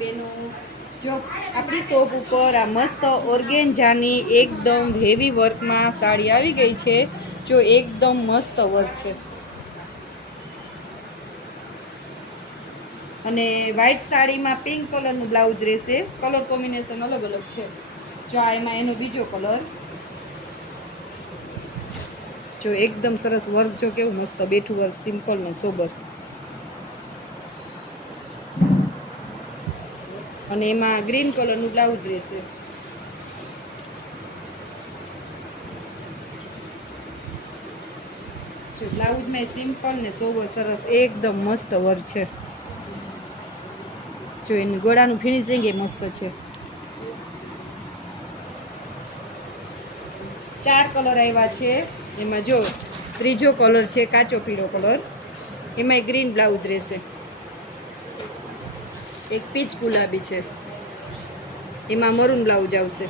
બેનો, જો આપણી શોપ ઉપર આ મસ્ત ઓર્ગેન્જાની એકદમ હેવી વર્કમાં સાડી આવી ગઈ છે. જો એકદમ મસ્ત વર્ક છે અને વ્હાઈટ સાડીમાં પિંક કલરનું બ્લાઉઝ રહેશે. કલર કોમ્બિનેશન અલગ અલગ છે. જો આ એમાં એનો બીજો કલર. જો એકદમ સરસ વર્ક, જો કેવું મસ્ત બેઠું વર્ક, સિમ્પલ ને સોબર. અને એમાં ગ્રીન કલરનું બ્લાઉઝ રહેશે. જો બ્લાઉઝમાં સિમ્પલ ને સોબર સરસ એકદમ મસ્ત વર્ક છે. જો એનું ગળાનું ફિનિશિંગ એ મસ્ત છે. 4 કલર આવ્યા છે એમાં. જો ત્રીજો કલર છે કાચો પીળો કલર, એમાં ગ્રીન બ્લાઉઝ રહેશે. એક પીચ ગુલાબી છે, એમાં મરૂન બ્લાઉઝ આવશે.